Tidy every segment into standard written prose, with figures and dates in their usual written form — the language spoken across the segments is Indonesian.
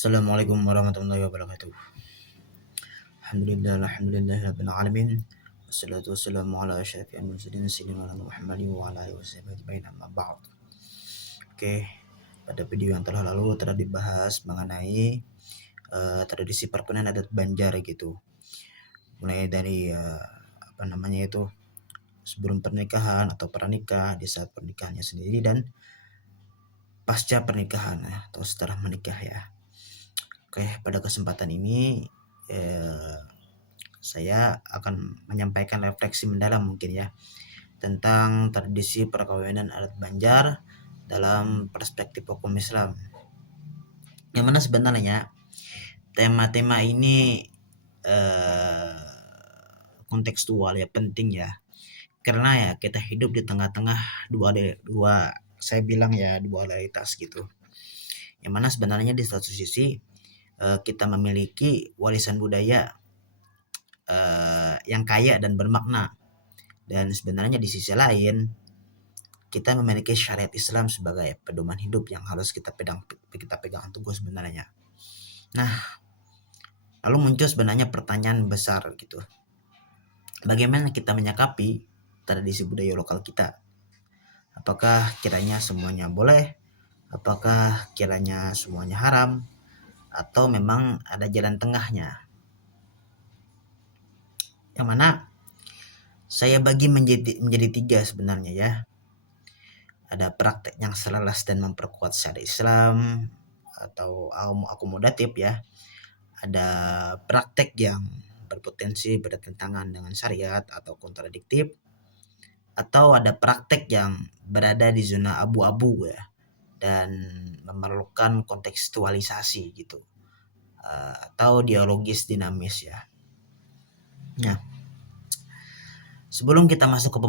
Assalamualaikum warahmatullahi wabarakatuh. Alhamdulillah rabbil alamin. Wassalatu wassalamu ala asyrafil mursalin sayyidina Muhammadin wa ala alihi wasallam ajmain amma ba'd. Oke, pada video yang telah lalu telah dibahas mengenai tradisi perkawinan adat Banjar gitu. Mulai dari sebelum pernikahan atau pranikah, di saat pernikahannya sendiri dan pasca pernikahan atau setelah menikah ya. Oke, pada kesempatan ini saya akan menyampaikan refleksi mendalam mungkin ya tentang tradisi perkawinan adat Banjar dalam perspektif hukum Islam. Yang mana sebenarnya tema-tema ini kontekstual ya, penting ya. Karena ya kita hidup di tengah-tengah dua saya bilang ya dua realitas gitu. Yang mana sebenarnya di satu sisi kita memiliki warisan budaya yang kaya dan bermakna, dan sebenarnya di sisi lain kita memiliki syariat Islam sebagai pedoman hidup yang harus kita pegang teguh sebenarnya. Nah, lalu muncul sebenarnya pertanyaan besar gitu. Bagaimana kita menyikapi tradisi budaya lokal kita? Apakah kiranya semuanya boleh? Apakah kiranya semuanya haram? Atau memang ada jalan tengahnya? Yang mana saya bagi menjadi tiga sebenarnya ya. Ada praktek yang selaras dan memperkuat syariat Islam atau akomodatif ya. Ada praktek yang berpotensi bertentangan dengan syariat atau kontradiktif. Atau ada praktek yang berada di zona abu-abu ya, dan memerlukan kontekstualisasi gitu, atau dialogis dinamis ya. Nah, sebelum kita masuk ke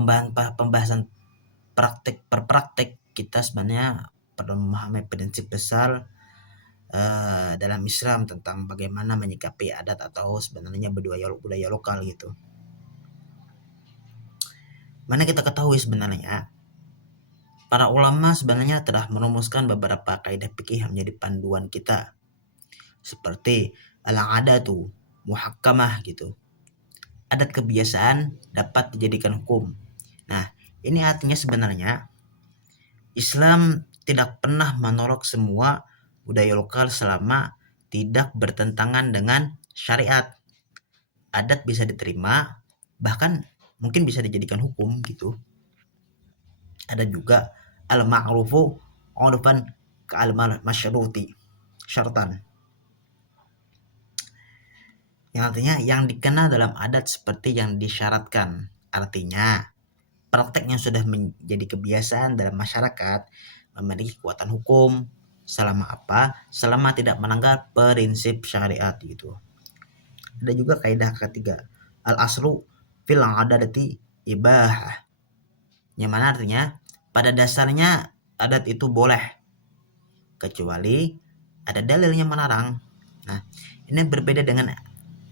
pembahasan praktek per praktek, kita sebenarnya perlu memahami prinsip besar dalam Islam tentang bagaimana menyikapi adat atau sebenarnya budaya lokal gitu. Mana kita ketahui sebenarnya para ulama sebenarnya telah merumuskan beberapa kaidah fikih yang menjadi panduan kita, seperti al-adatu muhakkamah gitu. Adat kebiasaan dapat dijadikan hukum. Nah, ini artinya sebenarnya Islam tidak pernah menolak semua budaya lokal selama tidak bertentangan dengan syariat. Adat bisa diterima, bahkan mungkin bisa dijadikan hukum gitu. Ada juga al-ma'rufu 'urfan ka'al-masyruti syartan. Yang artinya yang dikenal dalam adat seperti yang disyaratkan. Artinya praktek yang sudah menjadi kebiasaan dalam masyarakat memiliki kekuatan hukum selama apa? Selama tidak melanggar prinsip syariat gitu. Ada juga kaidah ketiga, al-aslu fil 'adati ibahah. Yang mana artinya pada dasarnya adat itu boleh kecuali ada dalil yang melarang. Nah, ini berbeda dengan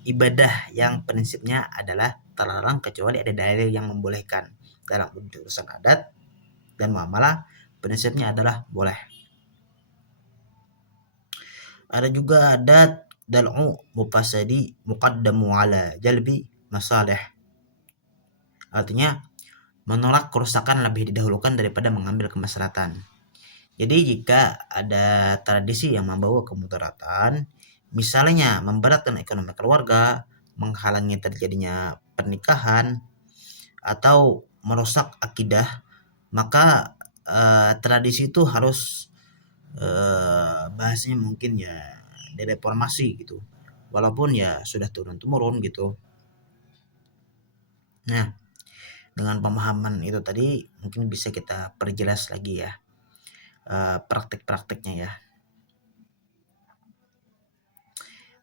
ibadah yang prinsipnya adalah terlarang kecuali ada dalil yang membolehkan. Dalam urusan adat dan muamalah prinsipnya adalah boleh. Ada juga adat dal'u mufasadi muqaddamu ala jalbi masalih. Artinya menolak kerusakan lebih didahulukan daripada mengambil kemaslahatan. Jadi jika ada tradisi yang membawa kemudaratan, misalnya memberatkan ekonomi keluarga, menghalangi terjadinya pernikahan, atau merusak akidah, maka tradisi itu harus bahasanya mungkin ya direformasi gitu, walaupun ya sudah turun-temurun gitu. Nah, dengan pemahaman itu tadi mungkin bisa kita perjelas lagi ya praktek-prakteknya ya.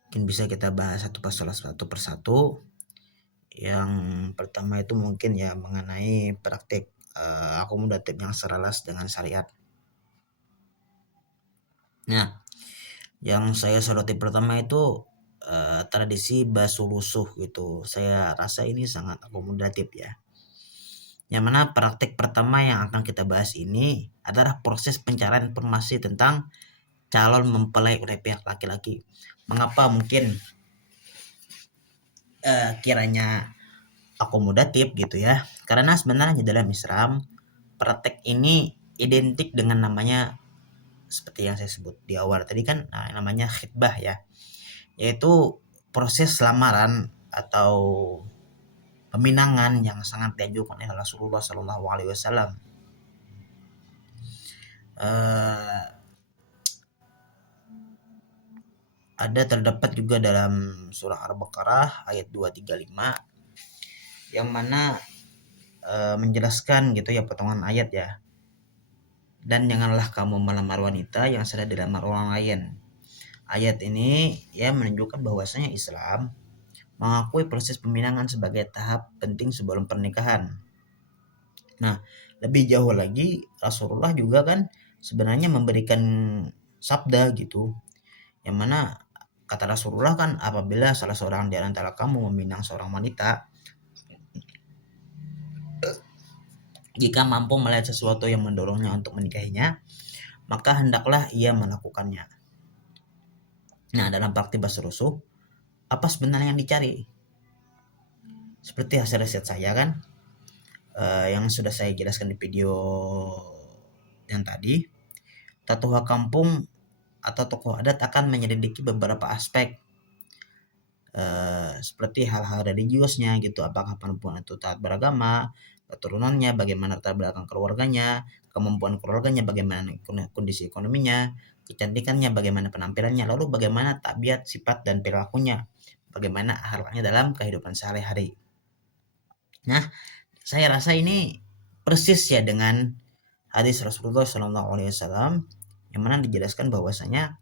Mungkin bisa kita bahas satu persatu. Yang pertama itu mungkin ya mengenai praktek akomodatif yang selaras dengan syariat. Nah, yang saya soroti pertama itu tradisi basuh lusuh gitu. Saya rasa ini sangat akomodatif ya. Yang mana praktek pertama yang akan kita bahas ini adalah proses pencarian informasi tentang calon mempelai oleh pihak laki-laki. Mengapa mungkin kiranya akomodatif gitu ya? Karena sebenarnya dalam Islam praktek ini identik dengan namanya seperti yang saya sebut di awal tadi kan, namanya khitbah ya, yaitu proses lamaran atau peminangan yang sangat dianjurkan oleh Rasulullah Shallallahu Alaihi Wasallam. Ada terdapat juga dalam surah Al-Baqarah ayat 235 yang mana menjelaskan gitu ya, potongan ayat ya. Dan janganlah kamu melamar wanita yang sudah dilamar orang lain. Ayat ini ya menunjukkan bahwasanya Islam mengakui proses peminangan sebagai tahap penting sebelum pernikahan. Nah, lebih jauh lagi Rasulullah juga kan sebenarnya memberikan sabda gitu, yang mana kata Rasulullah kan, apabila salah seorang di antara kamu meminang seorang wanita, jika mampu melihat sesuatu yang mendorongnya untuk menikahinya, maka hendaklah ia melakukannya. Nah, dalam praktik basrusuh, apa sebenarnya yang dicari? Seperti hasil riset saya kan, yang sudah saya jelaskan di video yang tadi, Tatuha Kampung atau tokoh adat akan menyelidiki beberapa aspek seperti hal-hal religiusnya gitu, apakah perempuan itu taat beragama, keturunannya, bagaimana latar belakang keluarganya, kemampuan keluarganya, bagaimana kondisi ekonominya, kecantikannya, bagaimana penampilannya, lalu bagaimana tabiat, sifat, dan perilakunya, bagaimana akhlaknya dalam kehidupan sehari-hari. Nah, saya rasa ini persis ya dengan hadis Rasulullah SAW yang mana dijelaskan bahwasanya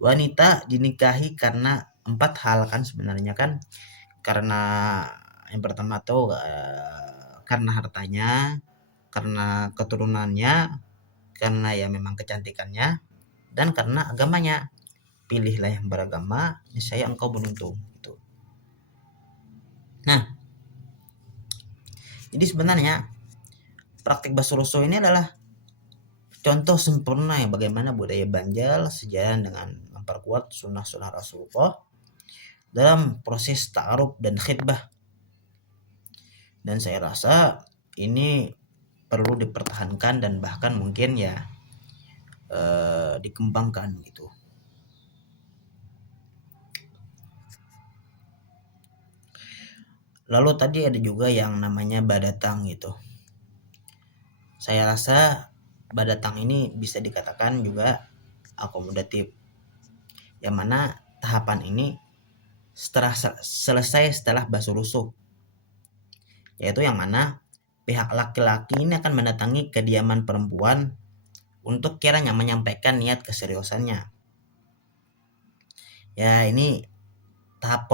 wanita dinikahi karena 4 hal kan sebenarnya kan. Karena yang pertama tuh karena hartanya, karena keturunannya, karena ya memang kecantikannya, dan karena agamanya. Pilihlah yang beragama, niscaya engkau beruntung gitu. Nah, jadi sebenarnya praktik basrusuh ini adalah contoh sempurna ya bagaimana budaya Banjar sejalan dengan memperkuat sunnah-sunnah Rasulullah dalam proses ta'aruf dan khidbah. Dan saya rasa ini perlu dipertahankan dan bahkan mungkin ya dikembangkan gitu. Lalu tadi ada juga yang namanya badatang gitu. Saya rasa badatang ini bisa dikatakan juga akomodatif, yang mana tahapan ini selesai setelah basrusuh, yaitu yang mana pihak laki-laki ini akan mendatangi kediaman perempuan untuk kiranya menyampaikan niat keseriusannya. Ya, ini tahap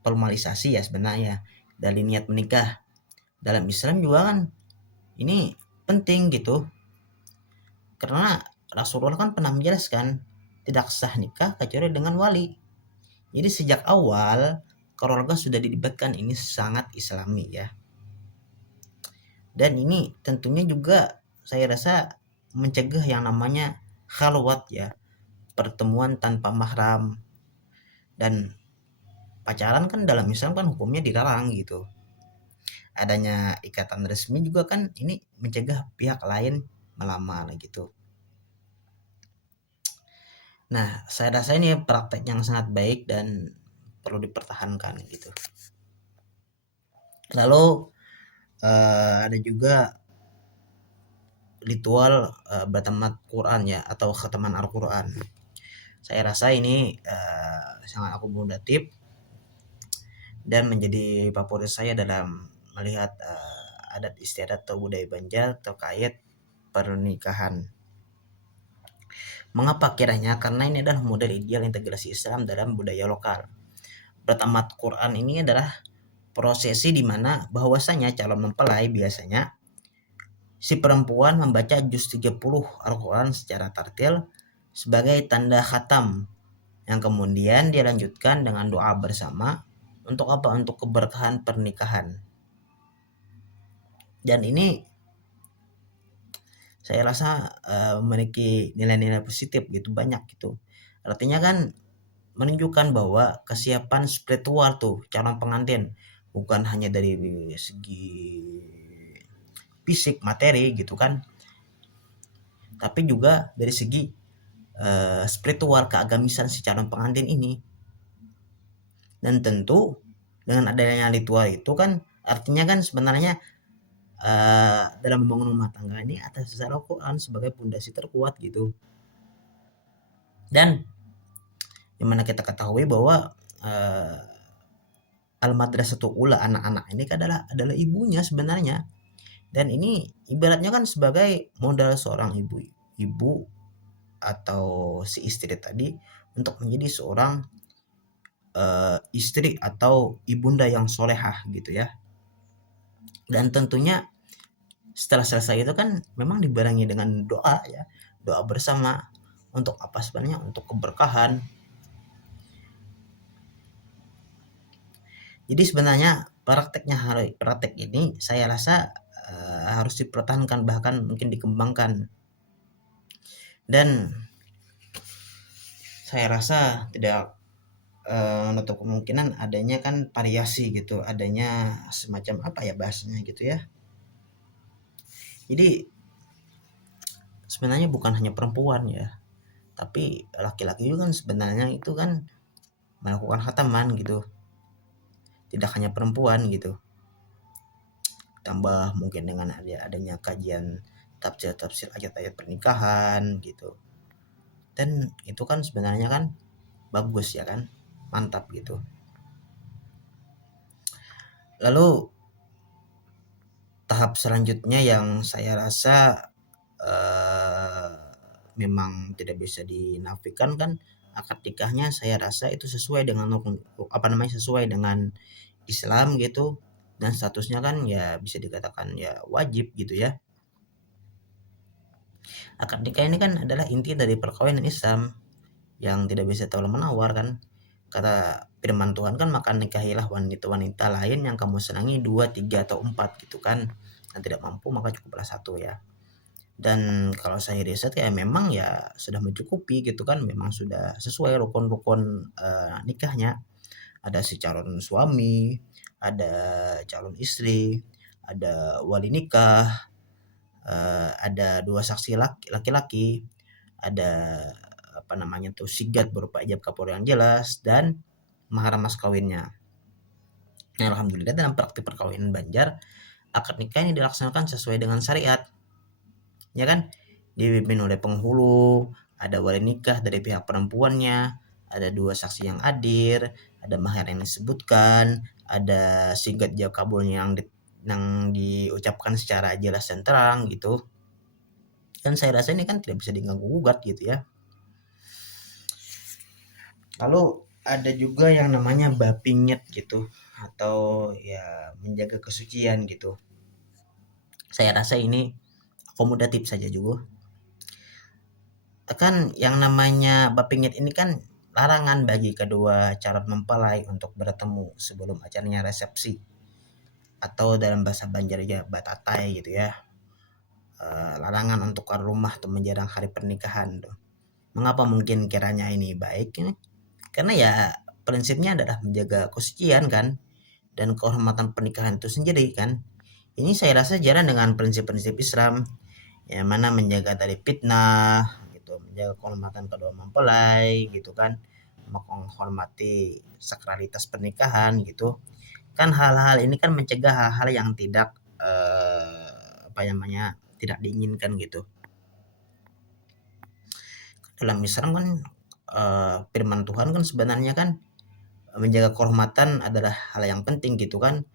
formalisasi ya sebenarnya dari niat menikah. Dalam Islam juga kan ini penting gitu, karena Rasulullah kan pernah menjelaskan tidak sah nikah kecuali dengan wali. Jadi sejak awal keluarga sudah dilibatkan, ini sangat Islami ya. Dan ini tentunya juga saya rasa mencegah yang namanya khalwat ya, pertemuan tanpa mahram. Dan pacaran kan dalam Islam kan hukumnya dilarang gitu. Adanya ikatan resmi juga kan ini mencegah pihak lain melamar gitu. Nah, saya rasa ini praktek yang sangat baik dan perlu dipertahankan gitu. Lalu ada juga ritual bertamat Quran ya, atau khataman Al-Quran. Saya rasa ini sangat akomodatif dan menjadi favorit saya dalam melihat adat istiadat atau budaya Banjar terkait pernikahan. Mengapa kiranya? Karena ini adalah model ideal integrasi Islam dalam budaya lokal. Bertamat Quran ini adalah prosesi di mana bahwasanya calon mempelai biasanya si perempuan membaca juz 30 Al-Quran secara tartil sebagai tanda khatam, yang kemudian dilanjutkan dengan doa bersama untuk apa? Untuk keberkahan pernikahan. Dan ini saya rasa memiliki nilai-nilai positif gitu, banyak gitu. Artinya kan menunjukkan bahwa kesiapan spiritual tuh calon pengantin bukan hanya dari segi fisik materi gitu kan, tapi juga dari segi spiritual keagamisan si calon pengantin ini. Dan tentu dengan adanya ritual itu kan artinya kan sebenarnya dalam membangun rumah tangga ini atas dasar Al-Quran sebagai pondasi terkuat gitu. Dan yang mana kita ketahui bahwa Al-Madrasatul Ula anak-anak ini adalah ibunya sebenarnya. Dan ini ibaratnya kan sebagai modal seorang ibu atau si istri tadi untuk menjadi seorang istri atau ibunda yang solehah gitu ya. Dan tentunya setelah selesai itu kan memang dibarengi dengan doa ya, doa bersama. Untuk apa sebenarnya? Untuk keberkahan. Jadi sebenarnya praktek ini saya rasa harus dipertahankan, bahkan mungkin dikembangkan. Dan saya rasa tidak menutup kemungkinan adanya kan variasi gitu, adanya semacam apa ya bahasanya gitu ya. Jadi sebenarnya bukan hanya perempuan ya, tapi laki-laki juga kan sebenarnya itu kan melakukan khataman gitu, tidak hanya perempuan gitu. Tambah mungkin dengan adanya kajian tafsir ayat-ayat pernikahan gitu, dan itu kan sebenarnya kan bagus ya kan, mantap gitu. Lalu tahap selanjutnya yang saya rasa memang tidak bisa dinafikan kan akad nikahnya. Saya rasa itu sesuai dengan sesuai dengan Islam gitu, dan statusnya kan ya bisa dikatakan ya wajib gitu ya. Akad nikah ini kan adalah inti dari perkawinan Islam yang tidak bisa tawar menawar kan. Kata firman Tuhan kan, maka nikahilah wanita-wanita lain yang kamu senangi 2, 3 atau 4 gitu kan. Yang tidak mampu maka cukuplah 1 ya. Dan kalau saya riset ya memang ya sudah mencukupi gitu kan, memang sudah sesuai rukun-rukun nikahnya. Ada si calon suami, ada calon istri, ada wali nikah, ada 2 saksi laki-laki, ada apa namanya tuh sigat berupa ijab kabul yang jelas, dan mahar mas kawinnya. Nah, alhamdulillah dalam praktik perkawinan Banjar, akad nikah ini dilaksanakan sesuai dengan syariat. Ya kan? Dipimpin oleh penghulu, ada wali nikah dari pihak perempuannya, ada 2 saksi yang hadir, ada mahar yang disebutkan, ada sigat ijab kabulnya yang diucapkan secara jelas dan terang gitu. Dan saya rasa ini kan tidak bisa diganggu gugat gitu ya. Lalu ada juga yang namanya bapingit gitu, atau ya menjaga kesucian gitu. Saya rasa ini akomodatif saja juga. Kan yang namanya bapingit ini kan larangan bagi kedua calon mempelai untuk bertemu sebelum acaranya resepsi, atau dalam bahasa Banjar ya batatai gitu ya. Larangan untuk keluar rumah atau menjarang hari pernikahan tuh. Mengapa mungkin kiranya ini baik? Karena ya prinsipnya adalah menjaga kesucian kan, dan kehormatan pernikahan itu sendiri kan. Ini saya rasa jalan dengan prinsip-prinsip Islam yang mana menjaga dari fitnah gitu, menjaga kehormatan kedua mempelai gitu kan, menghormati sakralitas pernikahan gitu. Kan hal-hal ini kan mencegah hal-hal yang tidak tidak diinginkan gitu. Dalam Islam kan firman Tuhan kan sebenarnya kan menjaga kehormatan adalah hal yang penting gitu kan.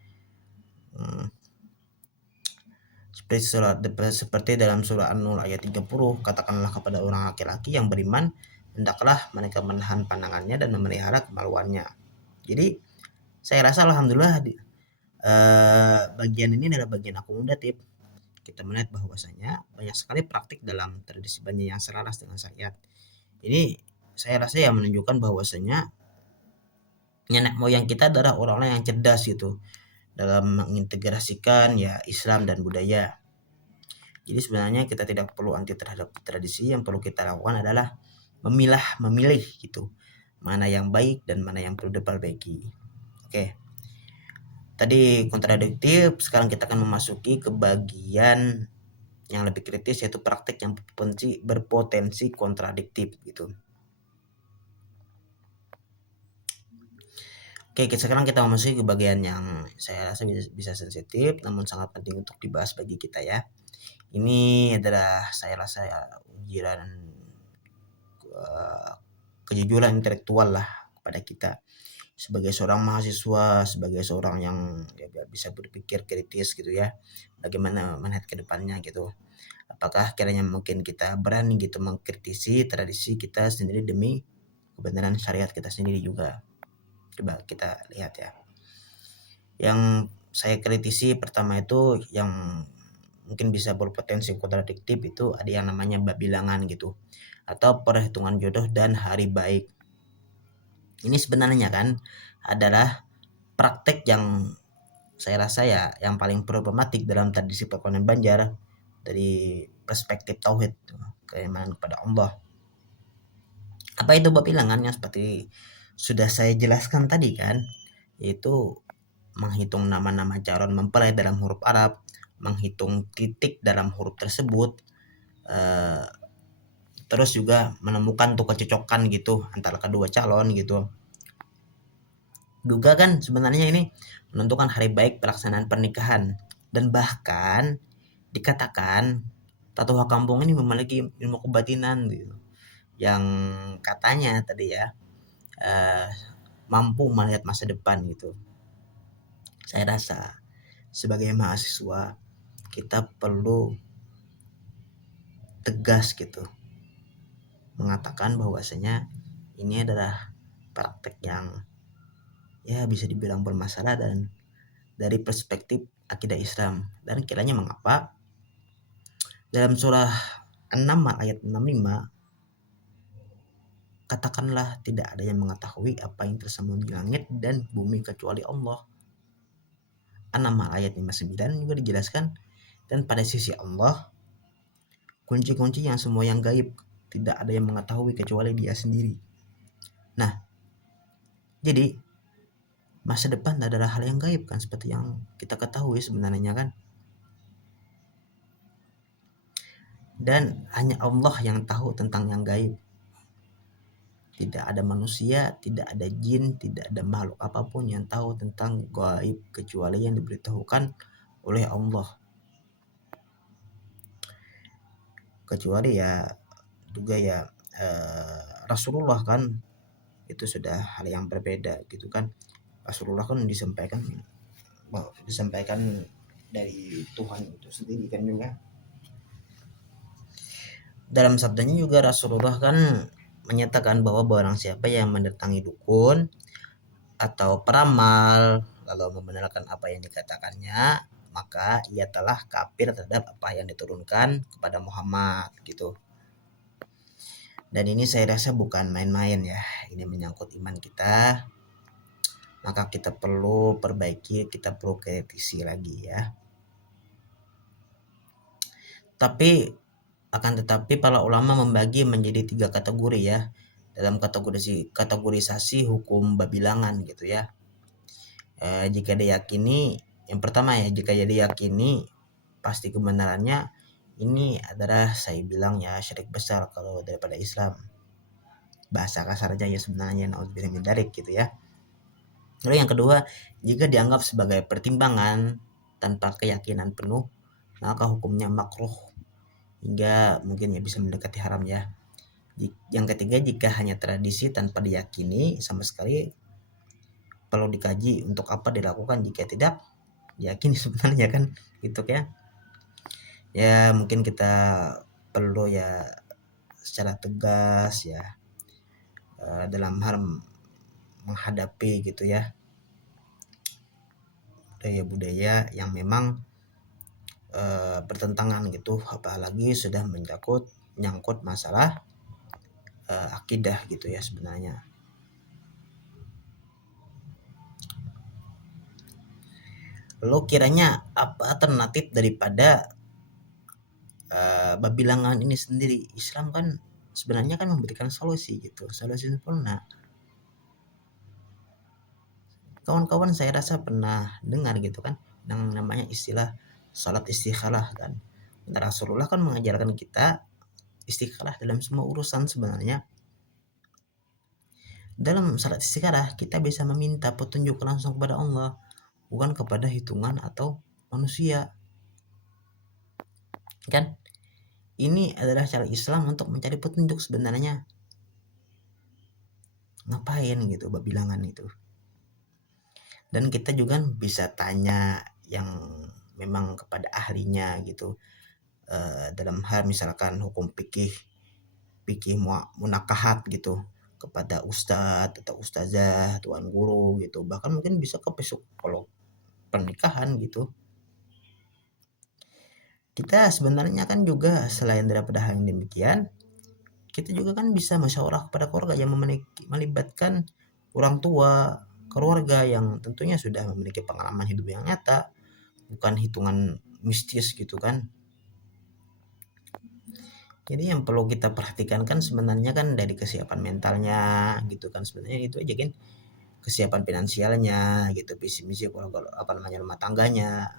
Seperti dalam surah An-Nur ayat 30, katakanlah kepada orang laki-laki yang beriman, hendaklah mereka menahan pandangannya dan memelihara kemaluannya. Jadi saya rasa alhamdulillah bagian ini adalah bagian akomodatif. Kita melihat bahwasanya banyak sekali praktik dalam tradisi Banjar yang selaras dengan syariat. Ini saya rasa ya menunjukkan bahwasanya nenek moyang kita adalah orang-orang yang cerdas gitu dalam mengintegrasikan ya Islam dan budaya. Jadi sebenarnya kita tidak perlu anti terhadap tradisi, yang perlu kita lakukan adalah memilih gitu, mana yang baik dan mana yang perlu diperbaiki. Oke. Tadi kontradiktif, sekarang kita akan memasuki ke bagian yang lebih kritis, yaitu praktik yang berpotensi kontradiktif gitu. Oke, sekarang kita memasuki ke bagian yang saya rasa bisa sensitif namun sangat penting untuk dibahas bagi kita ya. Ini adalah saya rasa ujian kejujuran intelektual lah kepada kita sebagai seorang mahasiswa, sebagai seorang yang bisa berpikir kritis gitu ya, bagaimana melihat ke depannya gitu. Apakah kiranya mungkin kita berani gitu mengkritisi tradisi kita sendiri demi kebenaran syariat kita sendiri juga. Coba kita lihat ya. Yang saya kritisi pertama itu yang mungkin bisa berpotensi kontradiktif itu ada yang namanya babilangan gitu, atau perhitungan jodoh dan hari baik. Ini sebenarnya kan adalah praktek yang saya rasa ya yang paling problematik dalam tradisi perkawinan Banjar dari perspektif tauhid, keimanan kepada Allah. Apa itu babilangan? Yang seperti sudah saya jelaskan tadi kan, yaitu menghitung nama-nama calon mempelai dalam huruf Arab, menghitung titik dalam huruf tersebut, terus juga menemukan tuh kecocokan gitu antara kedua calon gitu. Juga kan sebenarnya ini menentukan hari baik pelaksanaan pernikahan, dan bahkan dikatakan Tatuha Kampung ini memiliki ilmu kebatinan gitu, yang katanya tadi ya mampu melihat masa depan gitu. Saya rasa sebagai mahasiswa kita perlu tegas gitu mengatakan bahwasanya ini adalah praktek yang ya bisa dibilang bermasalah dan dari perspektif akidah Islam. Dan kiranya mengapa dalam surah 6 ayat 65, katakanlah tidak ada yang mengetahui apa yang tersembunyi di langit dan bumi kecuali Allah. 6 ayat 59 juga dijelaskan, dan pada sisi Allah kunci-kunci yang semua yang gaib, tidak ada yang mengetahui kecuali Dia sendiri. Nah, jadi masa depan adalah hal yang gaib kan, seperti yang kita ketahui sebenarnya kan. Dan hanya Allah yang tahu tentang yang gaib. Tidak ada manusia, tidak ada jin, tidak ada makhluk apapun yang tahu tentang gaib kecuali yang diberitahukan oleh Allah. Kecuali ya juga ya Rasulullah kan, itu sudah hal yang berbeda gitu kan. Rasulullah kan disampaikan dari Tuhan itu sendiri kan juga. Dalam sabdanya juga Rasulullah kan menyatakan bahwa barang siapa yang mendatangi dukun atau peramal lalu membenarkan apa yang dikatakannya, maka ia telah kafir terhadap apa yang diturunkan kepada Muhammad gitu. Dan ini saya rasa bukan main-main ya, ini menyangkut iman kita, maka kita perlu perbaiki, kita perlu kritisi lagi ya. Akan tetapi para ulama membagi menjadi 3 kategori ya dalam kategorisasi hukum babilangan gitu ya. Jika diyakini, yang pertama ya, jika diyakini pasti kebenarannya, ini adalah saya bilang ya syirik besar kalau daripada Islam. Bahasa kasarnya ya sebenarnya naudzubillah min dzalik gitu ya. Lalu yang kedua, jika dianggap sebagai pertimbangan tanpa keyakinan penuh, maka hukumnya makruh hingga mungkin ya bisa mendekati haram ya. Yang ketiga, jika hanya tradisi tanpa diyakini sama sekali, perlu dikaji untuk apa dilakukan, jika tidak diyakini sebenarnya kan gitu ya. Ya mungkin kita perlu ya secara tegas ya dalam hal menghadapi gitu ya budaya-budaya yang memang bertentangan gitu, apalagi sudah menyangkut masalah akidah gitu ya sebenarnya. Lalu kiranya apa alternatif daripada bab bilangan ini sendiri, Islam kan sebenarnya kan memberikan solusi gitu, solusi sempurna. Kawan-kawan saya rasa pernah dengar gitu kan, yang namanya istilah salat istikharah kan. Rasulullah kan mengajarkan kita istikharah dalam semua urusan sebenarnya. Dalam salat istikharah kita bisa meminta petunjuk langsung kepada Allah, bukan kepada hitungan atau manusia. Kan? Ini adalah cara Islam untuk mencari petunjuk sebenarnya. Ngapain gitu bab bilangan itu. Dan kita juga bisa tanya yang memang kepada ahlinya gitu. Dalam hal misalkan hukum fikih munakahat gitu, kepada ustadz atau ustazah, tuan guru gitu, bahkan mungkin bisa ke psikolog pernikahan gitu. Kita sebenarnya kan juga selain daripada hal yang demikian, kita juga kan bisa musyawarah kepada keluarga yang melibatkan orang tua, keluarga yang tentunya sudah memiliki pengalaman hidup yang nyata, bukan hitungan mistis gitu kan. Jadi yang perlu kita perhatikan kan sebenarnya kan dari kesiapan mentalnya gitu kan, sebenarnya itu aja kan, kesiapan finansialnya gitu, visi misi kalau apa namanya rumah tangganya,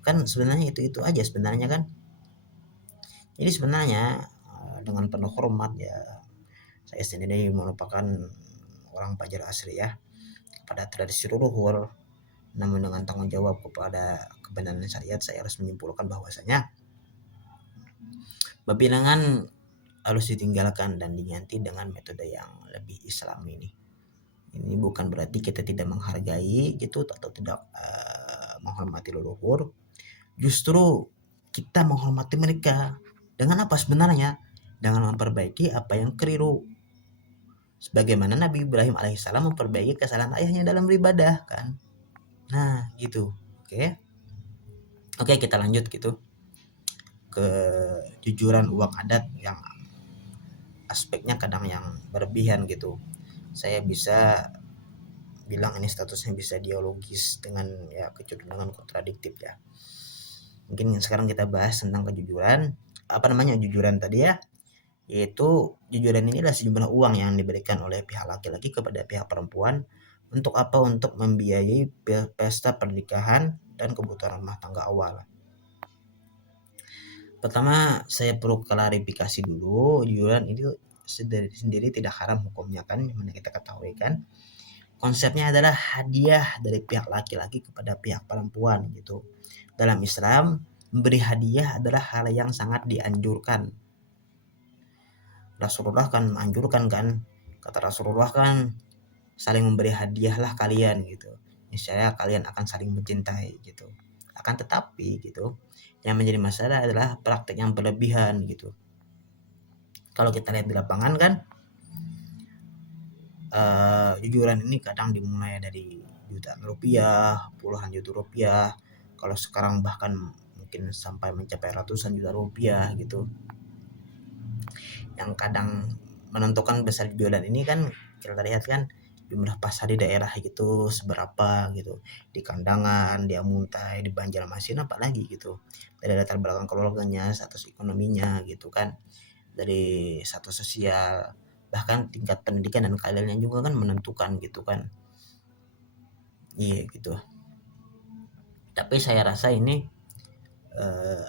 kan sebenarnya itu aja sebenarnya kan. Jadi sebenarnya dengan penuh hormat ya, saya sendiri merupakan orang Banjar asli ya, pada tradisi leluhur, namun dengan tanggung jawab kepada kebenaran syariat, saya harus menyimpulkan bahwasanya bilangan harus ditinggalkan dan diganti dengan metode yang lebih Islam ini. Ini bukan berarti kita tidak menghargai gitu atau tidak menghormati leluhur. Justru kita menghormati mereka. Dengan apa sebenarnya? Dengan memperbaiki apa yang keliru. Sebagaimana Nabi Ibrahim alaihissalam memperbaiki kesalahan ayahnya dalam beribadah kan. Nah gitu. Oke, kita lanjut gitu ke jujuran uang adat yang aspeknya kadang yang berlebihan gitu. Saya bisa bilang ini statusnya bisa dialogis dengan ya kecenderungan kontradiktif ya. Mungkin sekarang kita bahas tentang kejujuran. Apa namanya jujuran tadi ya? Yaitu jujuran ini adalah sejumlah uang yang diberikan oleh pihak laki-laki kepada pihak perempuan untuk apa? Untuk membiayai pesta pernikahan dan kebutuhan rumah tangga awal. Pertama, saya perlu klarifikasi dulu, jujuran ini sendiri tidak haram hukumnya kan, yang kita ketahui kan. Konsepnya adalah hadiah dari pihak laki-laki kepada pihak perempuan gitu. Dalam Islam, memberi hadiah adalah hal yang sangat dianjurkan. Rasulullah kan menganjurkan kan, kata Rasulullah kan, saling memberi hadiahlah kalian gitu. Niscaya kalian akan saling mencintai gitu. Akan tetapi gitu, yang menjadi masalah adalah praktek yang berlebihan gitu. Kalau kita lihat di lapangan kan, jujuran ini kadang dimulai dari jutaan rupiah, puluhan juta rupiah. Kalau sekarang bahkan mungkin sampai mencapai ratusan juta rupiah gitu. Yang kadang menentukan besar jujuran ini kan kita lihat kan jumlah pasar di daerah gitu seberapa gitu, di Kandangan, di Amuntai, di Banjarmasin apalagi gitu, dari latar belakang keluarganya, status ekonominya gitu kan, dari status sosial, bahkan tingkat pendidikan dan keahliannya juga kan menentukan gitu kan. Iya gitu. Tapi saya rasa ini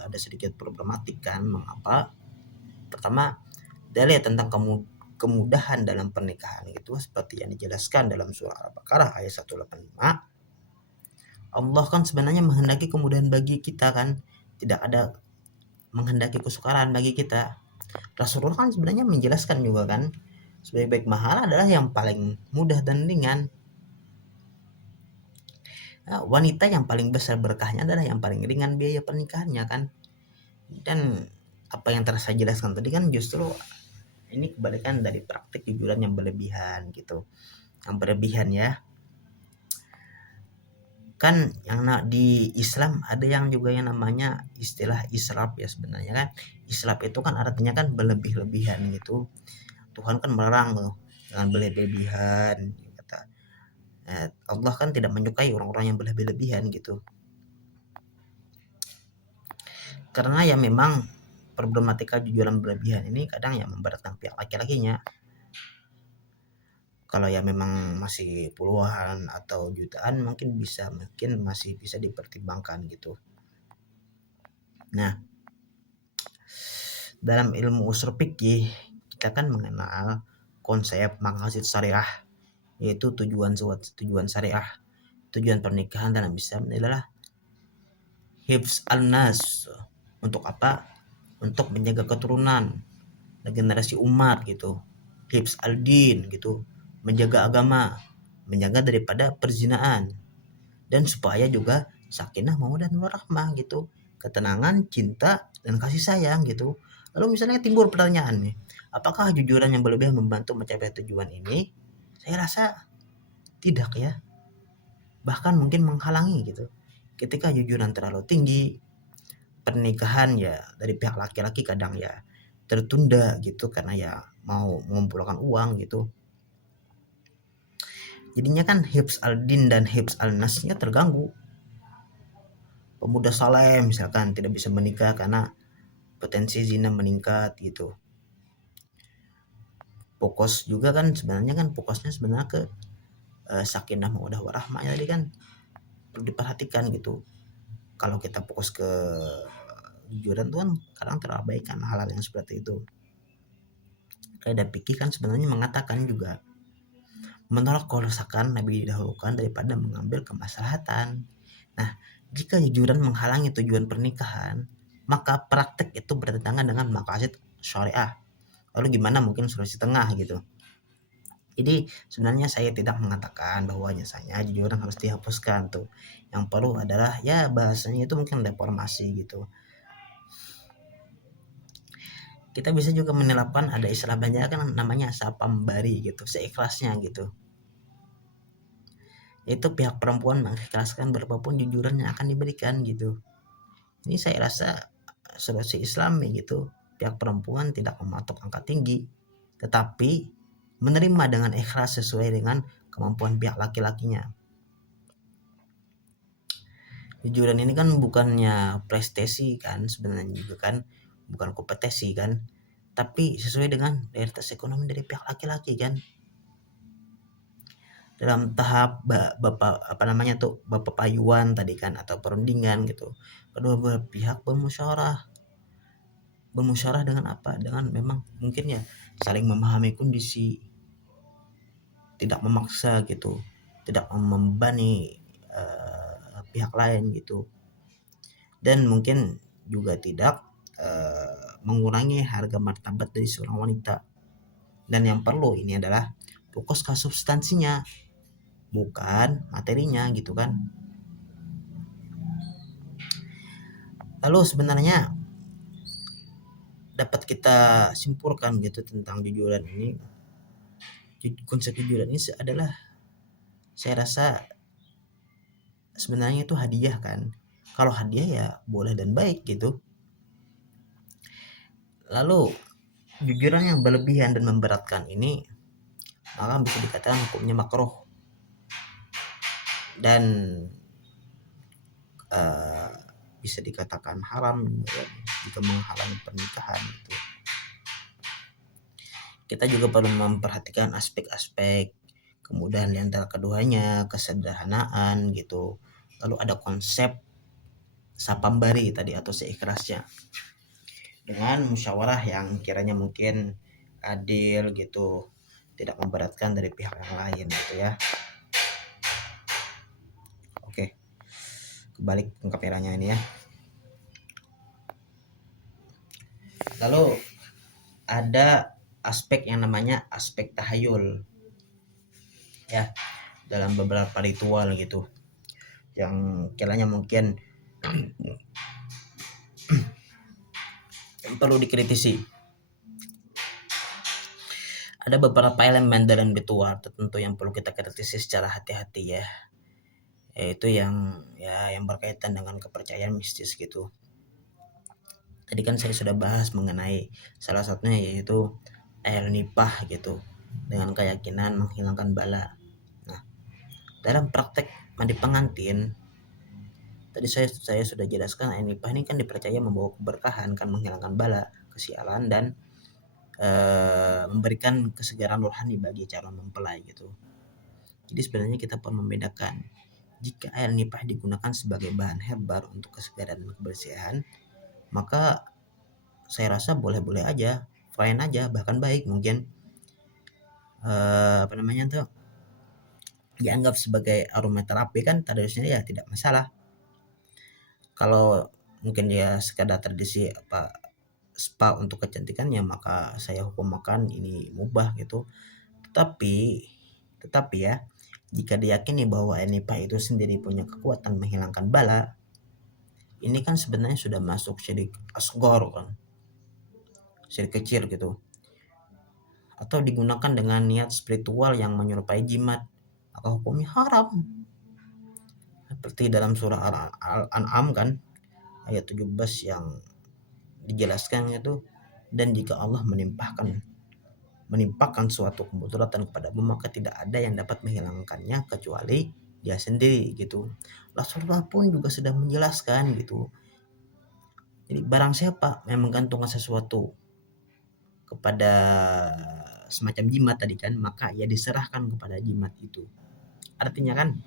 ada sedikit problematik kan. Mengapa? Pertama, dalil tentang kemudahan dalam pernikahan itu seperti yang dijelaskan dalam surah Al-Baqarah ayat 185. Allah kan sebenarnya menghendaki kemudahan bagi kita kan, tidak ada menghendaki kesukaran bagi kita. Rasulullah kan sebenarnya menjelaskan juga kan, sebaik-baik mahal adalah yang paling mudah dan ringan. Nah, wanita yang paling besar berkahnya adalah yang paling ringan biaya pernikahannya kan. Dan apa yang telah saya jelaskan tadi kan justru ini kebalikan dari praktik jujuran yang berlebihan gitu. Yang berlebihan ya. Kan yang di Islam ada yang juga yang namanya istilah israf ya sebenarnya kan. Israf itu kan artinya kan berlebih-lebihan gitu. Tuhan kan melarang loh jangan berlebihan kata. Allah kan tidak menyukai orang-orang yang berlebih-lebihan gitu. Karena ya memang problematika jujuran berlebihan ini kadang ya memberatkan pihak laki-lakinya. Kalau ya memang masih puluhan atau jutaan mungkin masih bisa dipertimbangkan gitu. Nah, dalam ilmu usul fikih kita kan mengenal konsep maqasid syariah, yaitu tujuan syariah. Tujuan pernikahan dalam Islam adalah hifz al-nas. Untuk apa? Untuk menjaga keturunan generasi umat gitu. Hifz al-din gitu, menjaga agama, menjaga daripada perzinaan, dan supaya juga sakinah mawaddah warahmah gitu, ketenangan, cinta, dan kasih sayang gitu. Lalu misalnya timbul pertanyaan nih, apakah jujuran yang berlebihan membantu mencapai tujuan ini? Saya rasa tidak ya, bahkan mungkin menghalangi gitu. Ketika jujuran terlalu tinggi, pernikahan ya dari pihak laki-laki kadang ya tertunda gitu karena ya mau mengumpulkan uang gitu. Jadinya kan hifz al-din dan hifz al-nasnya terganggu. Pemuda saleh misalkan tidak bisa menikah karena potensi zina meningkat gitu. Fokus juga kan sebenarnya kan fokusnya sebenarnya ke sakinah mawaddah warahmah jadi kan perlu diperhatikan gitu. Kalau kita fokus ke jujuran tuh kan kadang terabaikan hal-hal yang seperti itu. Kayak fikih kan sebenarnya mengatakan juga menolak kerusakan lebih didahulukan daripada mengambil kemaslahatan. Nah, jika jujuran menghalangi tujuan pernikahan, maka praktek itu bertentangan dengan maqasid syariah. Lalu gimana mungkin solusi tengah gitu. Jadi sebenarnya saya tidak mengatakan bahwa nyatanya jujuran harus dihapuskan tuh. Yang perlu adalah ya bahasanya itu mungkin reformasi gitu. Kita bisa juga menelapkan ada istilah banyak kan namanya sapambari gitu, seikhlasnya gitu. Yaitu pihak perempuan mengikhlaskan berapapun jujuran yang akan diberikan gitu. Ini saya rasa solusi Islami gitu. Pihak perempuan tidak mematok angka tinggi, tetapi menerima dengan ikhlas sesuai dengan kemampuan pihak laki-lakinya. Jujuran ini kan bukannya prestasi kan sebenarnya juga kan, bukan kompetisi kan, tapi sesuai dengan realitas ekonomi dari pihak laki-laki kan. Dalam tahap bapak payuan tadi kan atau perundingan gitu, kedua belah pihak bermusyawarah dengan apa, dengan memang mungkin ya saling memahami kondisi, tidak memaksa gitu, tidak membebani pihak lain gitu, dan mungkin juga tidak mengurangi harga martabat dari seorang wanita. Dan yang perlu ini adalah fokus ke substansinya, bukan materinya gitu kan. Lalu sebenarnya dapat kita simpulkan gitu tentang jujuran ini. Konsep jujuran ini adalah saya rasa sebenarnya itu hadiah kan. Kalau hadiah ya boleh dan baik gitu. Lalu jujuran yang berlebihan dan memberatkan ini maka bisa dikatakan hukumnya makruh dan bisa dikatakan haram jika menghalangi pernikahan gitu. Kita juga perlu memperhatikan aspek-aspek kemudahan di antara keduanya, kesederhanaan gitu. Lalu ada konsep sapambari tadi atau seikhlasnya, dengan musyawarah yang kiranya mungkin adil gitu, tidak memberatkan dari pihak yang lain gitu ya. Oke, kebalik kameranya ini ya. Lalu ada aspek yang namanya aspek tahayul ya, dalam beberapa ritual gitu yang kiranya mungkin perlu dikritisi. Ada beberapa elemen dalam ritual tertentu yang perlu kita kritisi secara hati-hati ya, yaitu yang berkaitan dengan kepercayaan mistis gitu. Tadi kan saya sudah bahas mengenai salah satunya yaitu air nipah gitu, dengan keyakinan menghilangkan bala. Nah, dalam praktek mandi pengantin Tadi saya sudah jelaskan air nipah ini kan dipercaya membawa keberkahan, kan menghilangkan bala, kesialan, dan memberikan kesegaran rohani bagi calon mempelai gitu. Jadi sebenarnya kita perlu membedakan, jika air nipah digunakan sebagai bahan herbar untuk kesegaran dan kebersihan, maka saya rasa boleh-boleh aja, fine aja, bahkan baik mungkin apa namanya tuh, dianggap sebagai aromaterapi kan tradisinya ya tidak masalah. Kalau mungkin dia sekadar tradisi spa untuk kecantikannya, maka saya hukumakan ini mubah gitu. Tetapi ya, jika diyakini bahwa nipah itu sendiri punya kekuatan menghilangkan bala, ini kan sebenarnya sudah masuk syirik asgor kan, syirik kecil gitu, atau digunakan dengan niat spiritual yang menyerupai jimat, maka hukumnya haram. Seperti dalam surah Al-An'am kan, ayat 17 yang dijelaskan itu, dan jika Allah menimpakan suatu kemudaratan kepadamu, maka tidak ada yang dapat menghilangkannya kecuali dia sendiri gitu. Rasulullah pun juga sudah menjelaskan gitu. Jadi barang siapa yang menggantungkan sesuatu kepada semacam jimat tadi kan, maka ia diserahkan kepada jimat itu. Artinya kan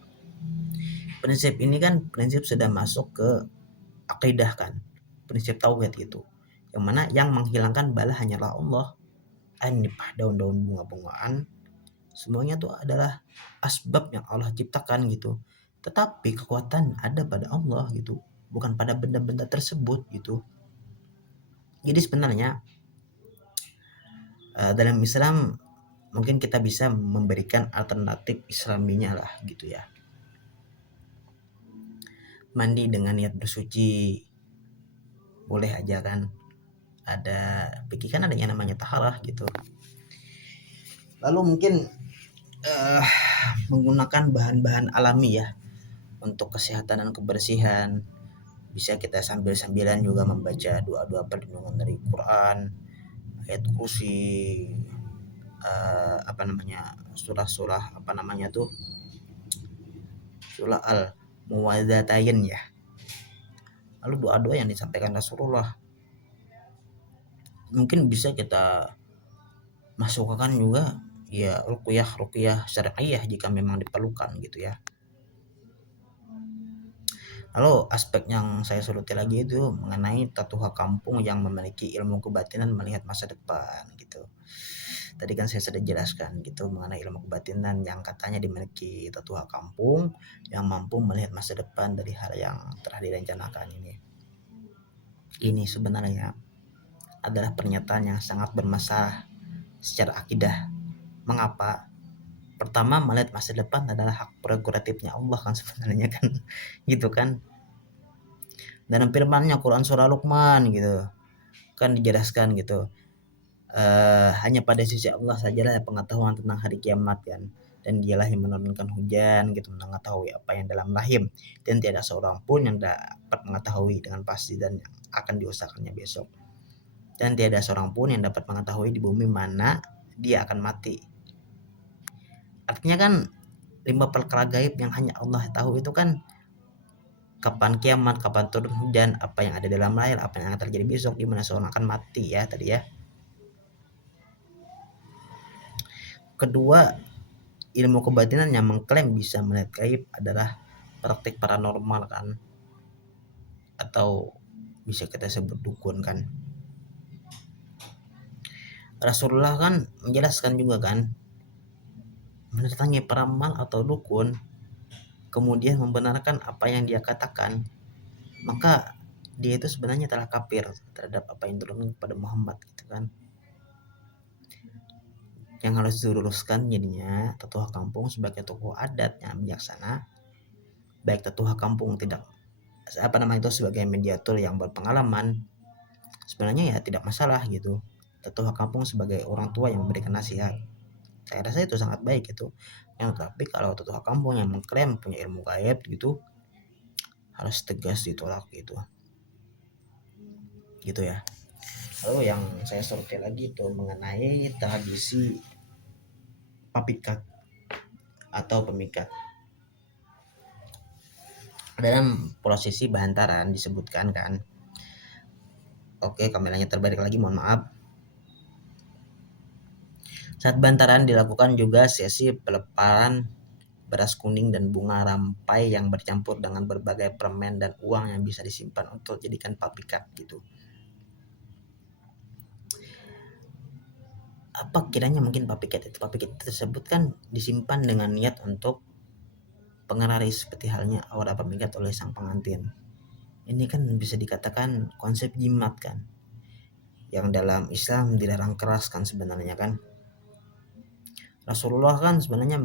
prinsip ini kan prinsip sudah masuk ke akidah kan, prinsip tauhid itu, yang mana yang menghilangkan bala hanyalah Allah. Nipah, daun-daun bunga-bungaan, semuanya itu adalah asbab yang Allah ciptakan gitu. Tetapi kekuatan ada pada Allah gitu, bukan pada benda-benda tersebut gitu. Jadi sebenarnya dalam Islam mungkin kita bisa memberikan alternatif islaminya lah gitu ya. Mandi dengan niat bersuci boleh aja kan, ada pikir kan ada yang namanya taharah gitu. Lalu mungkin menggunakan bahan-bahan alami ya untuk kesehatan dan kebersihan. Bisa kita sambil-sambilan juga membaca doa-doa perlindungan dari Quran, ayat kursi, surah-surah surah al muwadzatayn ya. Lalu doa-doa yang disampaikan Rasulullah mungkin bisa kita masukkan juga ya, ruqyah syar'iyah jika memang diperlukan gitu ya. Lalu aspek yang saya soroti lagi itu mengenai tatuha kampung yang memiliki ilmu kebatinan melihat masa depan gitu. Tadi kan saya sudah jelaskan gitu mengenai ilmu kebatinan yang katanya dimiliki tatuha kampung yang mampu melihat masa depan dari hal yang telah direncanakan ini. Ini sebenarnya adalah pernyataan yang sangat bermasalah secara akidah. Mengapa? Pertama, melihat masa depan adalah hak prerogatifnya Allah kan sebenarnya kan, gitu kan. Dalam firman-Nya Quran surah Luqman gitu kan dijelaskan gitu, hanya pada sisi Allah sajalah pengetahuan tentang hari kiamat kan, dan dialah yang menurunkan hujan gitu, mengetahui apa yang dalam rahim, dan tiada seorang pun yang dapat mengetahui dengan pasti dan yang akan diusahakannya besok, dan tiada seorang pun yang dapat mengetahui di bumi mana dia akan mati. Artinya kan 5 perkara gaib yang hanya Allah tahu itu kan, kapan kiamat, kapan turun hujan, apa yang ada dalam air, apa yang akan terjadi besok, di mana seorang akan mati ya tadi ya. Kedua, ilmu kebatinan yang mengklaim bisa melihat gaib adalah praktik paranormal kan, atau bisa kita sebut dukun kan. Rasulullah kan menjelaskan juga kan, mendatangi peramal atau dukun kemudian membenarkan apa yang dia katakan, maka dia itu sebenarnya telah kafir terhadap apa yang turun kepada Muhammad gitu kan. Yang harus diluruskan jadinya tetuha kampung sebagai tokoh adat yang bijaksana, baik tetuha kampung tidak itu sebagai mediator yang berpengalaman, sebenarnya ya tidak masalah gitu. Tetuha kampung sebagai orang tua yang memberikan nasihat, saya rasa itu sangat baik itu. Yang tapi kalau tetuha kampung yang mengklaim punya ilmu gaib gitu, harus tegas ditolak gitu ya. Lalu yang saya soroti lagi itu mengenai tradisi papikat atau pemikat. Dalam prosesi bantaran disebutkan kan, oke kameranya terbalik lagi, mohon maaf. Saat bantaran dilakukan juga sesi peleparan beras kuning dan bunga rampai yang bercampur dengan berbagai permen dan uang yang bisa disimpan untuk jadikan papikat gitu. Apa kiranya mungkin papikat itu? Papikat tersebut kan disimpan dengan niat untuk pengeraris seperti halnya aura pemikat oleh sang pengantin. Ini kan bisa dikatakan konsep jimat kan, yang dalam Islam dilarang keras kan sebenarnya kan. Rasulullah kan sebenarnya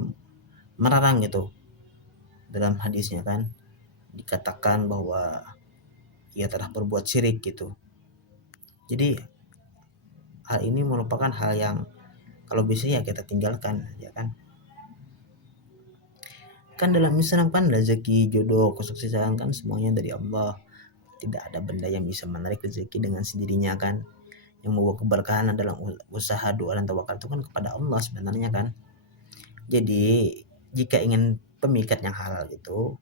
melarang gitu dalam hadisnya kan, dikatakan bahwa ia telah berbuat syirik gitu. Jadi hal ini merupakan hal yang kalau bisa ya kita tinggalkan ya kan. Kan dalam Islam kan rezeki, jodoh, kesuksesan kan semuanya dari Allah. Tidak ada benda yang bisa menarik rezeki dengan sendirinya kan. Yang membawa keberkahan dalam usaha, doa dan tawakal itu kan kepada Allah sebenarnya kan. Jadi jika ingin pemikat yang halal gitu,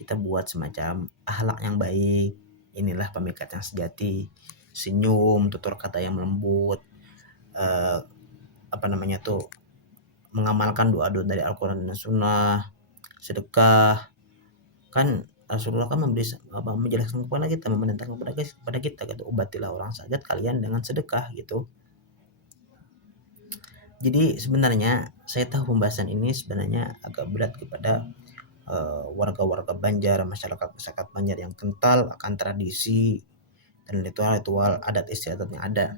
kita buat semacam akhlak yang baik. Inilah pemikat yang sejati. Senyum, tutur kata yang lembut, eh, apa namanya tuh, mengamalkan doa-doa dari Al-Quran dan Sunnah, sedekah. Kan Rasulullah kan menjelaskan kepada kita, memerintahkan kepada kita gitu, obatilah orang sajat kalian dengan sedekah gitu. Jadi sebenarnya saya tahu pembahasan ini sebenarnya agak berat kepada warga-warga Banjar, masyarakat Banjar yang kental akan tradisi dan ritual-ritual adat istiadat yang ada.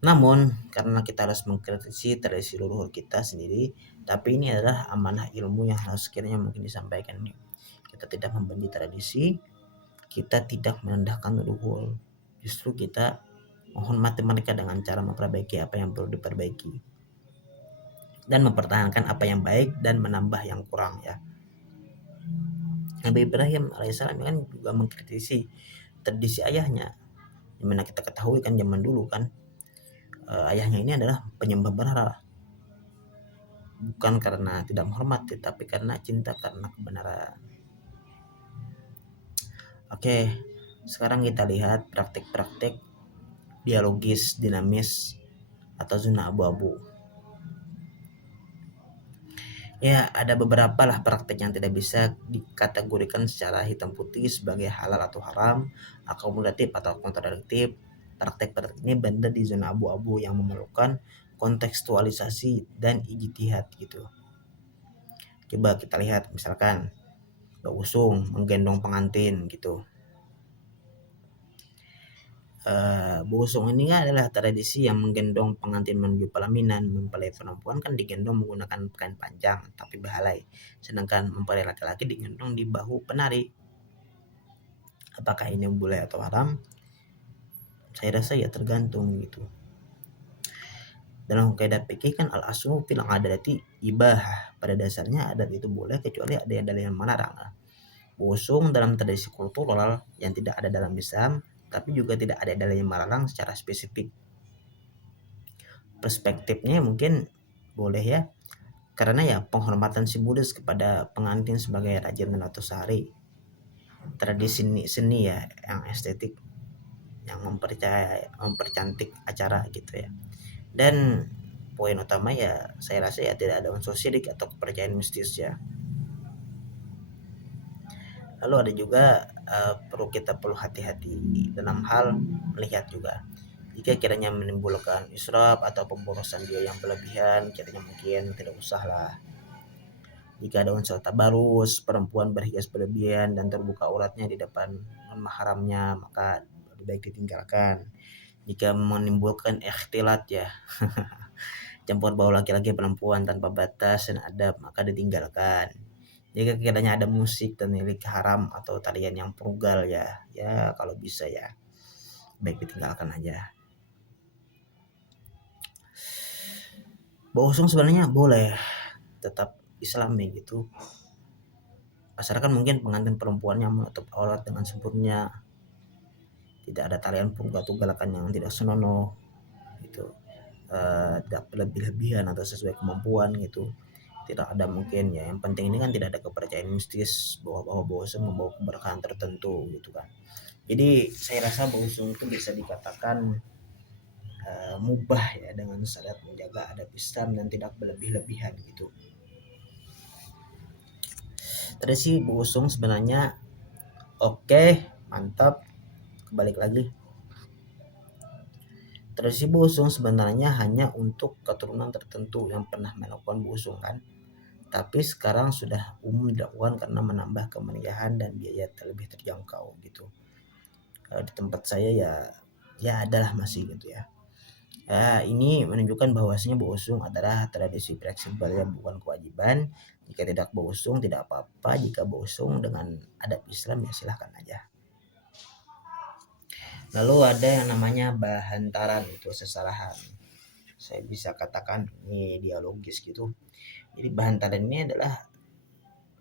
Namun karena kita harus mengkritisi tradisi leluhur kita sendiri, tapi ini adalah amanah ilmu yang harus sekiranya mungkin disampaikan nih. Kita tidak membenci tradisi, kita tidak merendahkan leluhur. Justru kita menghormati mereka dengan cara memperbaiki apa yang perlu diperbaiki dan mempertahankan apa yang baik dan menambah yang kurang ya. Nabi Ibrahim alaihissalam kan juga mengkritisi tradisi ayahnya, dimana kita ketahui kan zaman dulu kan ayahnya ini adalah penyembah berhala, bukan karena tidak menghormati tapi karena cinta karena kebenaran. Oke, sekarang kita lihat praktik-praktik dialogis dinamis atau zona abu-abu. Ya, ada beberapa lah praktik yang tidak bisa dikategorikan secara hitam putih sebagai halal atau haram, akomodatif atau kontradiktif. Praktek-praktek ini berada di zona abu-abu yang memerlukan kontekstualisasi dan ijtihad gitu. Coba kita lihat misalkan usung menggendong pengantin gitu. Busung ini adalah tradisi yang menggendong pengantin menuju pelaminan. Mempelai perempuan kan digendong menggunakan kain panjang tapi behalai, sedangkan mempelai laki-laki digendong di bahu penari. Apakah ini boleh atau haram? Saya rasa ya tergantung gitu. Dalam kaidah fikih kan al-aslu fil adati ibahah. Pada dasarnya adat itu boleh kecuali ada yang melarang. Busung dalam tradisi kultural yang tidak ada dalam Islam, tapi juga tidak ada dalil yang melarang secara spesifik. Perspektifnya mungkin boleh ya, karena ya penghormatan simbolis kepada pengantin sebagai raja dan ratu sehari, tradisi seni ya yang estetik, yang mempercantik acara gitu ya. Dan poin utama ya saya rasa ya tidak ada unsur syirik atau kepercayaan mistis ya. Lalu ada juga perlu hati-hati dalam hal melihat juga. Jika kiranya menimbulkan israf atau pemborosan biaya yang berlebihan, kiranya mungkin tidak usahlah. Jika ada unsur tabarus, perempuan berhias berlebihan dan terbuka auratnya di depan mahramnya, maka lebih baik ditinggalkan. Jika menimbulkan ikhtilat ya, campur bau laki-laki perempuan tanpa batas dan adab, maka ditinggalkan. Jika kiranya ada musik dan lirik haram atau tarian yang prugal ya kalau bisa ya baik ditinggalkan aja. Bosong sebenarnya boleh, tetap Islami gitu. Asalkan mungkin pengantin perempuannya menutup aurat dengan sempurna, tidak ada tarian punggal-tunggalakan yang tidak senonoh gitu, tidak berlebih-lebihan atau sesuai kemampuan gitu. tidak ada mungkin ya, yang penting ini kan tidak ada kepercayaan mistis bahwa bohosung membawa keberkahan tertentu gitu kan. Jadi saya rasa bohosung itu bisa dikatakan mubah ya, dengan syarat menjaga adab Islam dan tidak berlebih-lebihan gitu. Terus sih bohosung sebenarnya oke, mantap, kebalik lagi. Tradisi busung sebenarnya hanya untuk keturunan tertentu yang pernah melakukan busung kan. Tapi sekarang sudah umum dilakukan karena menambah kemeriahan dan biaya terlebih terjangkau gitu. Kalau di tempat saya ya adalah masih gitu ya. Ini menunjukkan bahwasanya busung adalah tradisi fleksibel yang bukan kewajiban. Jika tidak busung tidak apa-apa, jika busung dengan adat Islam ya silahkan aja. Lalu ada yang namanya bahantaran, itu sesalahan. Saya bisa katakan ini dialogis gitu. Jadi bahantaran ini adalah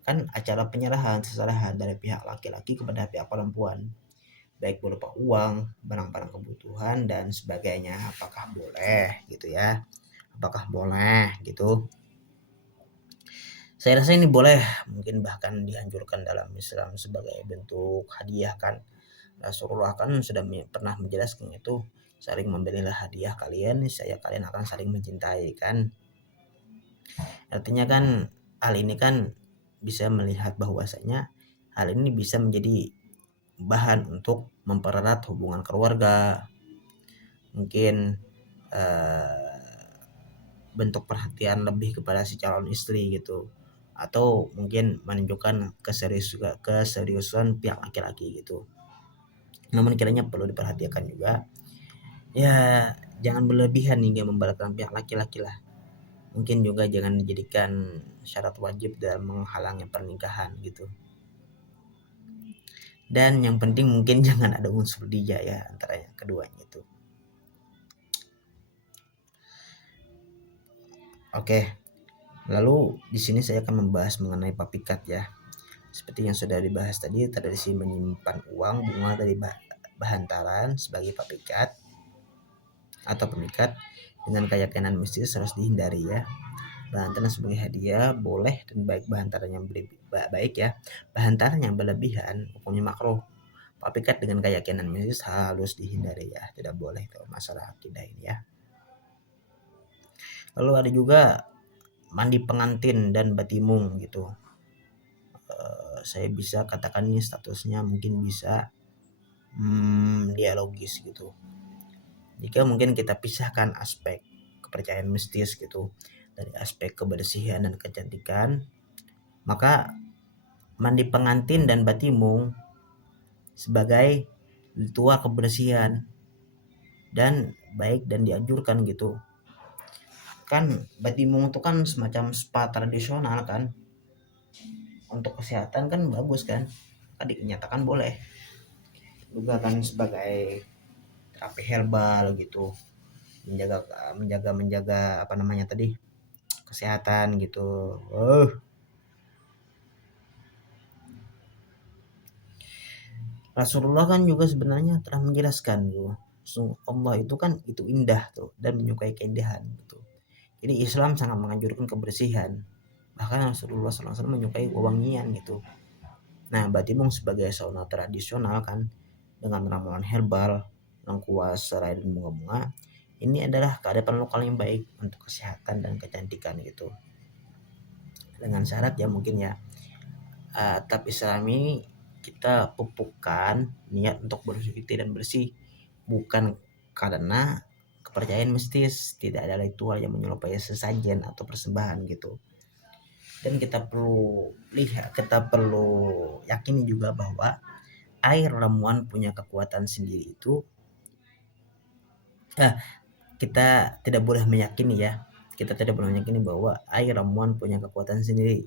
kan acara penyerahan sesalahan dari pihak laki-laki kepada pihak perempuan, baik berupa uang, barang-barang kebutuhan dan sebagainya. Apakah boleh gitu ya? Apakah boleh gitu? Saya rasa ini boleh, mungkin bahkan dianjurkan dalam Islam sebagai bentuk hadiah kan. Rasulullah kan sudah pernah menjelaskan itu, saling memberilah hadiah kalian, saya kalian akan saling mencintai kan. Artinya kan hal ini kan bisa melihat bahwasanya hal ini bisa menjadi bahan untuk mempererat hubungan keluarga, mungkin bentuk perhatian lebih kepada si calon istri gitu, atau mungkin menunjukkan keseriusan pihak laki-laki gitu. Namun kiranya perlu diperhatikan juga ya, jangan berlebihan hingga memberatkan pihak laki-laki lah. Mungkin juga jangan dijadikan syarat wajib dalam menghalangi pernikahan gitu. Dan yang penting mungkin jangan ada unsur dija ya antara yang keduanya itu. Oke. Lalu di sini saya akan membahas mengenai papikat ya. Seperti yang sudah dibahas tadi, tradisi menyimpan uang bunga dari bahantaran sebagai papikat atau pemikat dengan keyakinan mistis harus dihindari ya. Bahantaran sebagai hadiah boleh dan baik, bahantaran yang baik ya. Bahantaran yang berlebihan hukumnya makruh. Papikat dengan keyakinan mistis harus dihindari ya, tidak boleh itu masalah akidah ini ya. Lalu ada juga mandi pengantin dan batimung gitu. Saya bisa katakan ini statusnya mungkin bisa dialogis gitu. Jika mungkin kita pisahkan aspek kepercayaan mistis gitu dari aspek kebersihan dan kecantikan, maka mandi pengantin dan batimung sebagai ritual kebersihan dan baik dan dianjurkan gitu. Kan batimung itu kan semacam spa tradisional kan, untuk kesehatan kan bagus kan, dinyatakan boleh juga kan sebagai terapi herbal gitu, menjaga apa namanya tadi, kesehatan gitu. Rasulullah kan juga sebenarnya telah menjelaskan tuh, Allah itu kan itu indah tuh dan menyukai keindahan gitu. Jadi Islam sangat menganjurkan kebersihan, bahkan Rasulullah SAW menyukai wewangian gitu. Nah, batimung sebagai sauna tradisional kan dengan ramuan herbal, lengkuas, serai dan bunga-bunga, ini adalah kearifan lokal yang baik untuk kesehatan dan kecantikan gitu. Dengan syarat ya mungkin ya, tapi Islami kita pupukkan niat untuk bersuci dan bersih, bukan karena kepercayaan mistis. Tidak ada ritual yang menyerupai sesajen atau persembahan gitu. Dan kita perlu yakini juga bahwa air ramuan punya kekuatan sendiri itu. Kita tidak boleh meyakini ya. Kita tidak boleh meyakini bahwa air ramuan punya kekuatan sendiri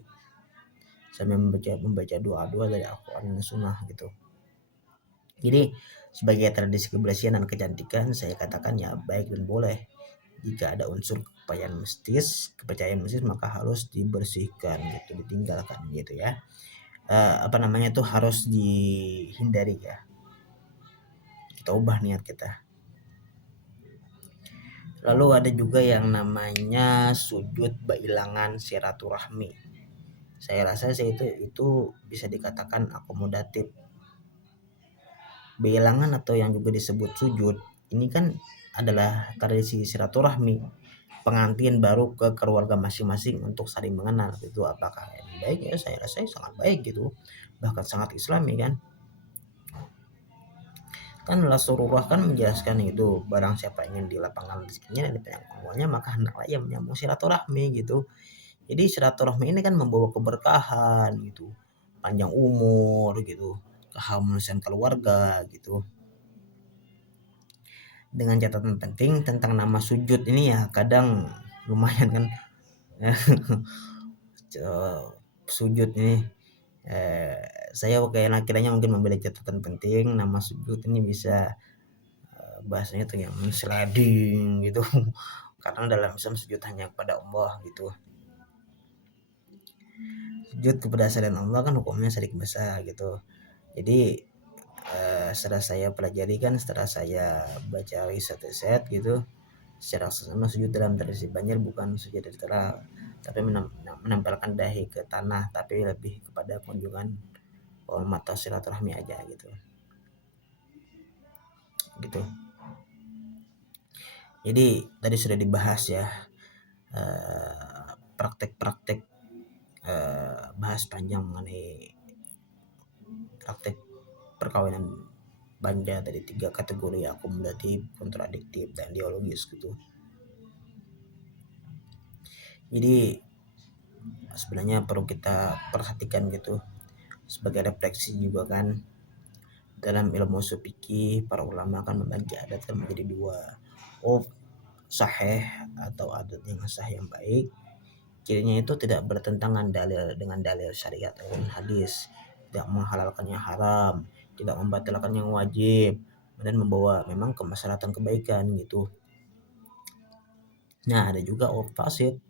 sambil membaca doa-doa dari Al-Quran dan Sunnah gitu. Jadi sebagai tradisi kebersihan dan kecantikan, saya katakan ya baik dan boleh. Jika ada unsur kepercayaan mistis maka harus dibersihkan gitu, ditinggalkan gitu ya. Itu harus dihindari ya. Kita ubah niat kita. Lalu ada juga yang namanya sujud bailangan silaturahmi. Saya rasa itu bisa dikatakan akomodatif. Bailangan atau yang juga disebut sujud ini kan adalah tradisi silaturahmi pengantin baru ke keluarga masing-masing untuk saling mengenal gitu. Apakah ini baik? Ya saya rasa sangat baik gitu, bahkan sangat islami kan. Kan Rasulullah kan menjelaskan itu, barang siapa ingin dilapangkan rezekinya dan dipanjangkan umurnya maka hendaklah ia menyambung silaturahmi gitu. Jadi silaturahmi ini kan membawa keberkahan gitu, panjang umur gitu, keharmonisan keluarga gitu. Dengan catatan penting tentang nama sujud ini ya kadang lumayan kan. Sujud ini saya kiranya mungkin memberi catatan penting, nama sujud ini bisa bahasanya tuh yang sliding gitu. Karena dalam Islam sujud hanya kepada Allah gitu. Sujud kepada selain Allah kan hukumnya syirik besar gitu. Jadi setelah saya pelajari kan, setelah saya baca riset gitu, secara sesama sujud dalam tradisi Banjar bukan sujud di tanah, tapi menempelkan dahi ke tanah, tapi lebih kepada kunjungan hormat atau silaturahmi aja gitu. Jadi tadi sudah dibahas ya praktek-praktek, bahas panjang mengenai praktek perkawinan Banjar dari 3 kategori, akomodatif, kontradiktif, dan dialogis gitu. Jadi sebenarnya perlu kita perhatikan gitu sebagai refleksi juga kan. Dalam ilmu usul fikih para ulama kan membagi adat kan menjadi 2. Sahih atau adat yang sah yang baik, cirinya itu tidak bertentangan dengan dalil syariat ataupun hadis, tidak menghalalkan yang haram, tidak membatalkan yang wajib, dan membawa memang kemaslahatan kebaikan gitu. Nah ada juga fasid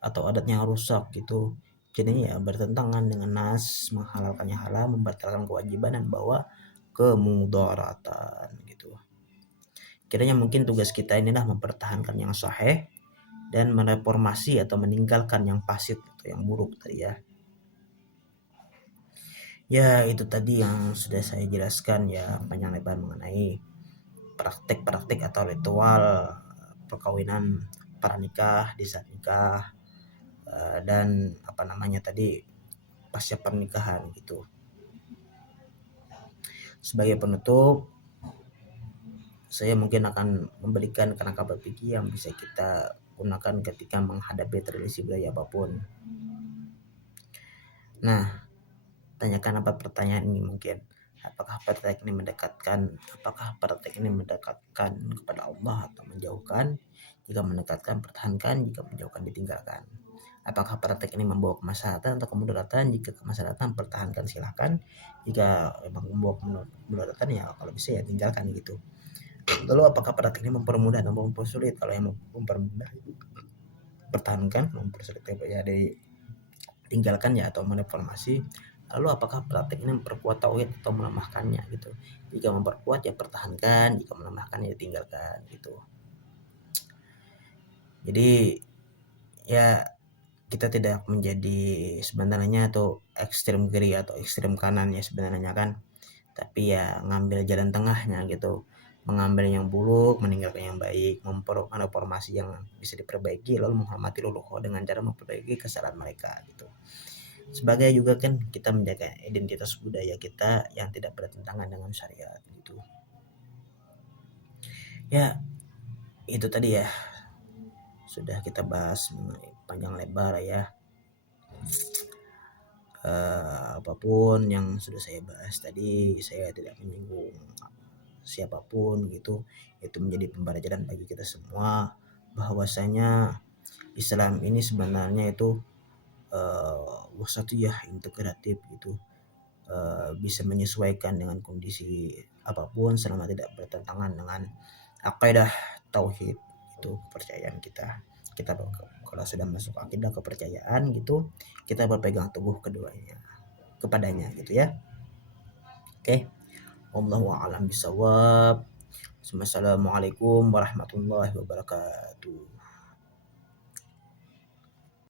atau adat yang rusak gitu, jadinya ya bertentangan dengan nas, menghalalkan yang haram, membatalkan kewajiban, dan bawa kemudaratan gitu. Kiranya mungkin tugas kita inilah mempertahankan yang sahih dan mereformasi atau meninggalkan yang fasid atau yang buruk tadi ya. Ya itu tadi yang sudah saya jelaskan ya panjang lebar mengenai praktek-praktek atau ritual perkawinan pranikah, di saat nikah, dan apa namanya tadi pasca pernikahan gitu. Sebagai penutup, saya mungkin akan memberikan kerangka berpikir yang bisa kita gunakan ketika menghadapi tradisi budaya apapun. Nah, tanyakan apa pertanyaan ini mungkin. Apakah praktek ini mendekatkan kepada Allah atau menjauhkan? Jika mendekatkan, pertahankan. Jika menjauhkan, ditinggalkan. Apakah praktek ini membawa kemaslahatan atau kemudaratan? Jika kemaslahatan, pertahankan, silahkan. Jika memang membawa kemudaratan ya kalau bisa ya tinggalkan gitu. Lalu apakah praktek ini mempermudah atau mempersulit? Kalau yang mempermudah pertahankan, mempersulit ya ditinggalkan ya atau mereformasi. Lalu apakah praktek ini memperkuat tauhid atau melemahkannya gitu. Jika memperkuat ya pertahankan, jika melemahkan ya tinggalkan gitu. Jadi ya kita tidak menjadi sebenarnya atau ekstrem kiri atau ekstrem kanan ya sebenarnya kan, tapi ya ngambil jalan tengahnya gitu, mengambil yang buruk, meninggalkan yang baik, reformasi yang bisa diperbaiki, lalu menghormati leluhur dengan cara memperbaiki kesalahan mereka gitu. Sebagai juga kan kita menjaga identitas budaya kita yang tidak bertentangan dengan syariat gitu. Ya itu tadi ya sudah kita bahas panjang lebar ya. Apapun yang sudah saya bahas tadi, saya tidak menyinggung siapapun gitu. Itu menjadi pembelajaran bagi kita semua bahwasanya Islam ini sebenarnya itu wasatiyah, integratif gitu, bisa menyesuaikan dengan kondisi apapun selama tidak bertentangan dengan akidah tauhid itu kepercayaan kita. Kita kalau sudah masuk akidah kepercayaan gitu, kita berpegang teguh kepadanya gitu ya. Oke. Wallahu a'lam bishawab. Wassalamualaikum warahmatullahi wabarakatuh.